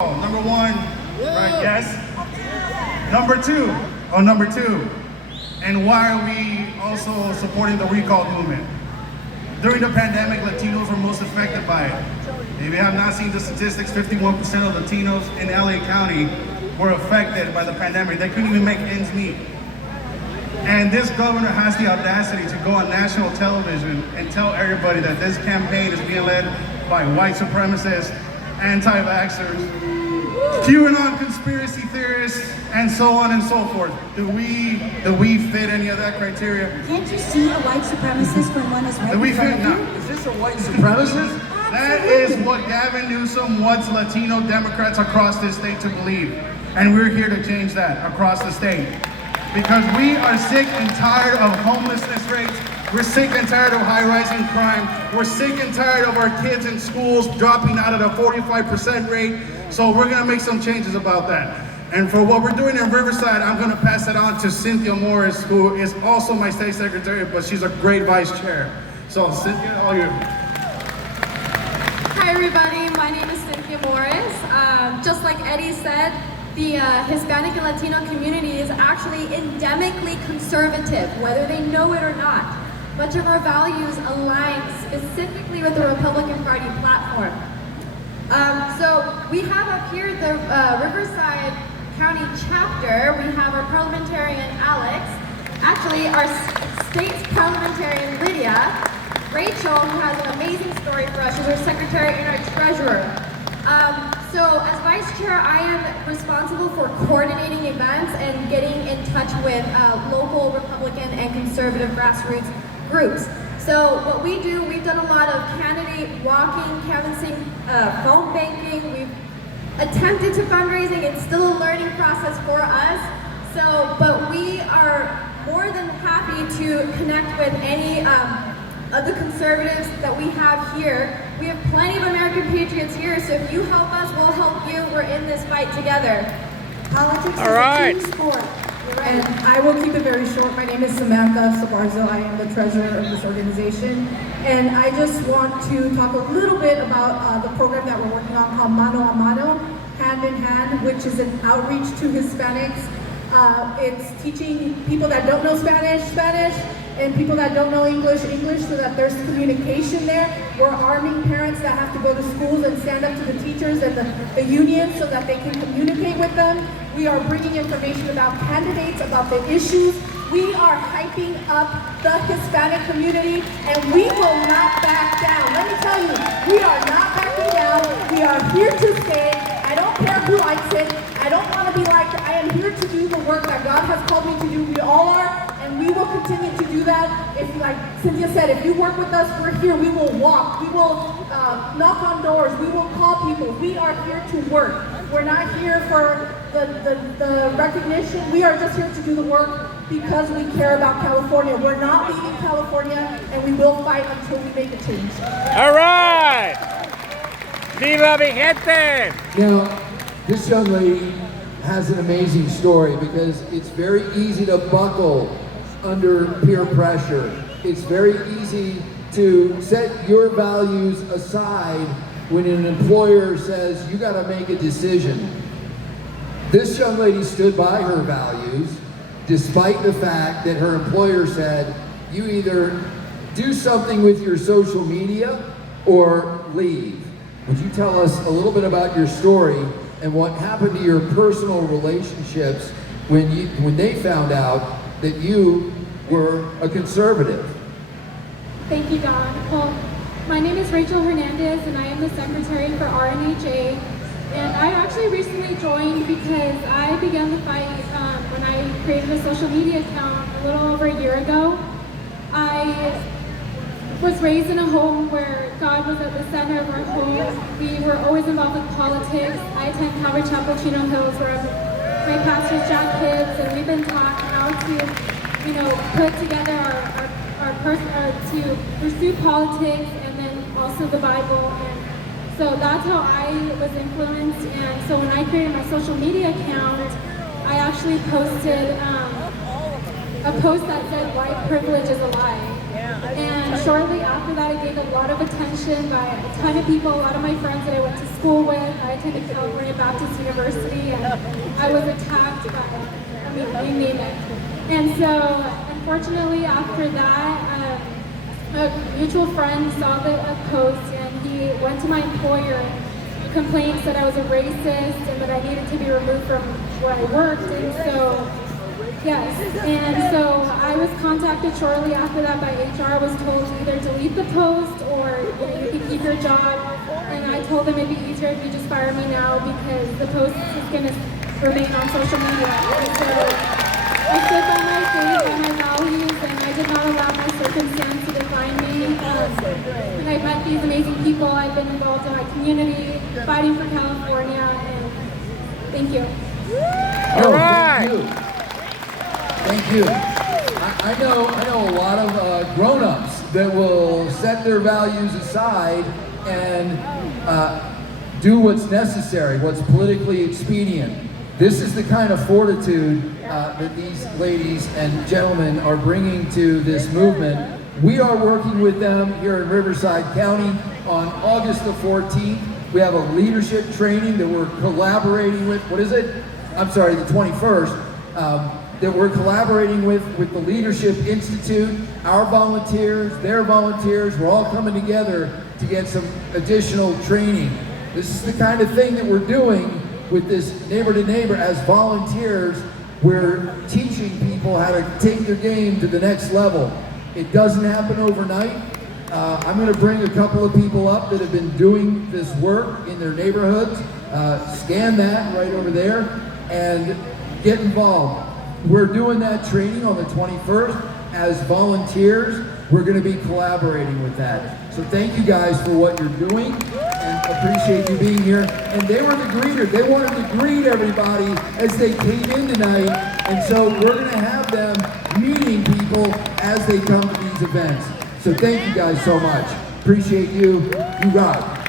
Number one, right? Yes. Number two. And why are we also supporting the recall movement? During the pandemic, Latinos were most affected by it. If you have not seen the statistics, 51% of Latinos in LA County were affected by the pandemic. They couldn't even make ends meet. And this governor has the audacity to go on national television and tell everybody that this campaign is being led by white supremacists, anti-vaxxers, QAnon conspiracy theorists, and so on and so forth. Do we fit any of that criteria? Can't you see a white supremacist when one is right Do we in front fit? of No. you? Is this a white supremacist? That is what Gavin Newsom wants Latino Democrats across this state to believe. And we're here to change that across the state. Because we are sick and tired of homelessness rates. We're sick and tired of high-rising crime. We're sick and tired of our kids in schools dropping out at a 45% rate. So we're gonna make some changes about that. And for what we're doing in Riverside, I'm gonna pass it on to Cynthia Morris, who is also my state secretary, but she's a great vice chair. So Cynthia, all you. Hi everybody, my name is Cynthia Morris. Just like Eddie said, the Hispanic and Latino community is actually endemically conservative, whether they know it or not. Much of our values align specifically with the Republican Party platform. So we have up here the Riverside County chapter. We have our parliamentarian Alex, actually our state's parliamentarian Lydia, Rachel, who has an amazing story for us. She's our secretary and our treasurer. So as vice chair, I am responsible for coordinating events and getting in touch with local Republican and conservative grassroots groups. So what we do, we've done a lot of candidate walking, canvassing, phone banking. We've attempted to fundraising. It's still a learning process for us. So, but we are more than happy to connect with any of the conservatives that we have here. We have plenty of American patriots here, so if you help us, we'll help you. We're in this fight together. Politics is All right. a team sport. And I will keep it very short. My name is Samantha Sabarzo. I am the treasurer of this organization. And I just want to talk a little bit about the program that we're working on called Mano a Mano, Hand in Hand, which is an outreach to Hispanics. It's teaching people that don't know Spanish, and people that don't know English, so that there's communication there. We're arming parents that have to go to schools and stand up to the teachers and the unions so that they can communicate with them. We are bringing information about candidates, about the issues. We are hyping up the Hispanic community, and we will not back down. Let me tell you, we are not backing down. We are here to stay. I don't care who likes it. I don't want to be liked. I am here to do the work that God has called me to do. We all are, and we will continue to do that. If, like Cynthia said, if you work with us, we're here. We will walk. We will knock on doors. We will call people. We are here to work. We're not here for the recognition. We are just here to do the work because we care about California. We're not leaving California, and we will fight until we make a change. All right. Viva mi gente. Now, this young lady has an amazing story because it's very easy to buckle under peer pressure. It's very easy to set your values aside when an employer says you got to make a decision. This young lady stood by her values despite the fact that her employer said you either do something with your social media or leave. Would you tell us a little bit about your story and what happened to your personal relationships when they found out that you were a conservative? Thank you, Don. Well, my name is Rachel Hernandez, and I am the secretary for RNHA. And I actually recently joined because I began the fight when I created a social media account a little over a year ago. I was raised in a home where God was at the center of our home. We were always involved with politics. I attend Calvary Chapel, Chino Hills, where my pastor's Jack Hibbs, and we've been taught how to, put together to pursue politics and then also the Bible. And so that's how I was influenced. And so when I created my social media account, I actually posted a post that said white privilege is a lie. And shortly after that, I gained a lot of attention by a ton of people, a lot of my friends that I went to school with. I attended California Baptist University, and I was attacked by, I mean, you name it. And so, unfortunately, after that, a mutual friend saw the post, and he went to my employer, complained, said I was a racist, and that I needed to be removed from where I worked. And so, yes, and so I was contacted shortly after that by HR. I was told to either delete the post or you can keep your job. And I told them it'd be easier if you just fire me now because the post is going to remain on social media. And so I stood by my faith and my values, and I did not allow my circumstance to define me. And I've met these amazing people. I've been involved in my community, fighting for California, and thank you. Oh, thank you. Thank you. I know a lot of grown-ups that will set their values aside and do what's necessary, what's politically expedient. This is the kind of fortitude that these ladies and gentlemen are bringing to this movement. We are working with them here in Riverside County on August the 14th. We have a leadership training that we're collaborating with. What is it? I'm sorry, the 21st. That we're collaborating with the Leadership Institute, our volunteers, their volunteers. We're all coming together to get some additional training. This is the kind of thing that we're doing with this Neighbor to Neighbor as volunteers. We're teaching people how to take their game to the next level. It doesn't happen overnight. I'm going to bring a couple of people up that have been doing this work in their neighborhoods. Scan that right over there and get involved. We're doing that training on the 21st as volunteers. We're going to be collaborating with that. So thank you guys for what you're doing and appreciate you being here. And they were the greeters. They wanted to greet everybody as they came in tonight. And so we're going to have them meeting people as they come to these events. So thank you guys so much. Appreciate you. You rock.